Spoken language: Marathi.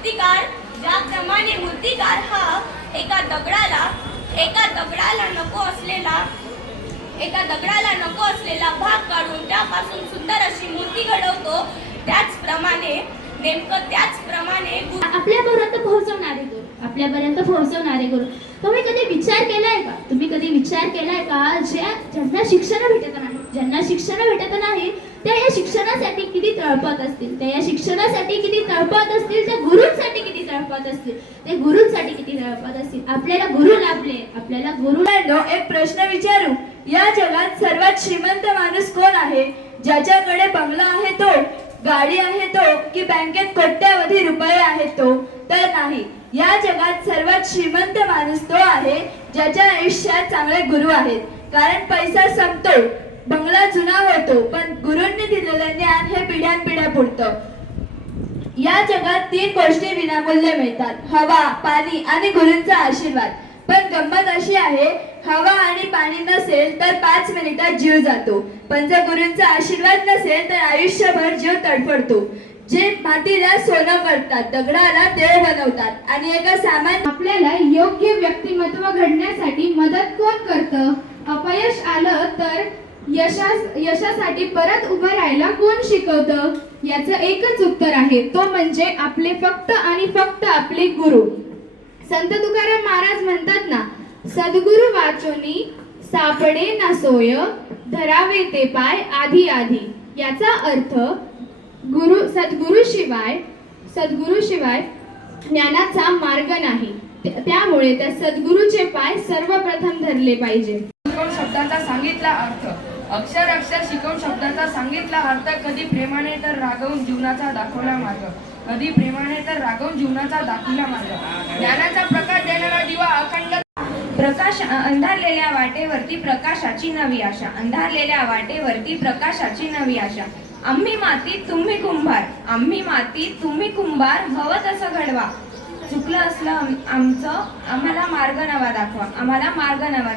मूर्तिकार, ज्याप्रमाणे मूर्तिकार हा एका दगडाला नको असलेला भाग काढून त्यापासून सुंदर अशी मूर्ती घडवतो, त्याचप्रमाणे आपल्यापर्यंत पोहोचवणारे गुरु. तुम्ही कधी विचार केलाय का ज्यांना शिक्षण भेटत नाही त्या या शिक्षणासाठी किती तळपत असतील, त्या गुरूंसाठी किती तळपत असतील. आपल्याला गुरु लाभले. एक प्रश्न विचारू. या जगात सर्वात श्रीमंत माणूस कोण आहे? ज्याच्याकडे बंगला आहे तो, गाडी आहे तो, की बँकेत कोट्यावधी रुपये आहेत तो? तर नाही. या जगात सर्वात श्रीमंत माणूस तो आहे ज्याच्या आयुष्यात चांगले गुरु आहेत. कारण पैसा संपतो, बंगला जुना होतो, पण गुरूंनी दिलेलं ज्ञान हे पिढ्यानपिढ्या पुरतं. या जगात 3 गोष्टी विनामूल्य मिळतात: हवा, पाणी आणि गुरूंचा आशीर्वाद. पण गंमत अशी आहे, हवा आणि पाणी नसेल तर 5 मिनिटात जीव जातो, पण जर गुरूंचा आशीर्वाद नसेल तर आयुष्यभर जीव तडफडतो. जे मातीला सोनं करतात, दगडाला देव बनवतात आणि एका सामान्य आपल्याला योग्य व्यक्तिमत्व घडण्यासाठी मदत कोण करतं? अपयश आलं तर यशासाठी परत उभं राहायला कोण शिकवतं? याचं एकच उत्तर आहे, तो म्हणजे आपले फक्त आणि फक्त आपले गुरु. संत तुकाराम महाराज म्हणतात ना, सद्गुरु वाचोनी सापडे ना सोय, धरावे ते पाय आधी आधी. याचा अर्थ सद्गुरूशिवाय ज्ञानाचा मार्ग नाही. त्यामुळे त्या सद्गुरूचे पाय सर्वप्रथम धरले पाहिजे. शिकवून शब्दाचा सांगितला अर्थ, अक्षर शिकवून शब्दाचा सांगितला अर्थ, कधी प्रेमाने तर रागवून जीवनाचा दाखवला मार्ग. ज्ञानाचा प्रकाश देणारा दिवा अखंड. अंधारलेल्या वाटेवरती प्रकाशाची नवी आशा. आम्ही माती तुम्ही कुंभार, हवं तसं घडवा. चुकलं असलं आमचं, आम्हाला मार्ग नवा दाखवा.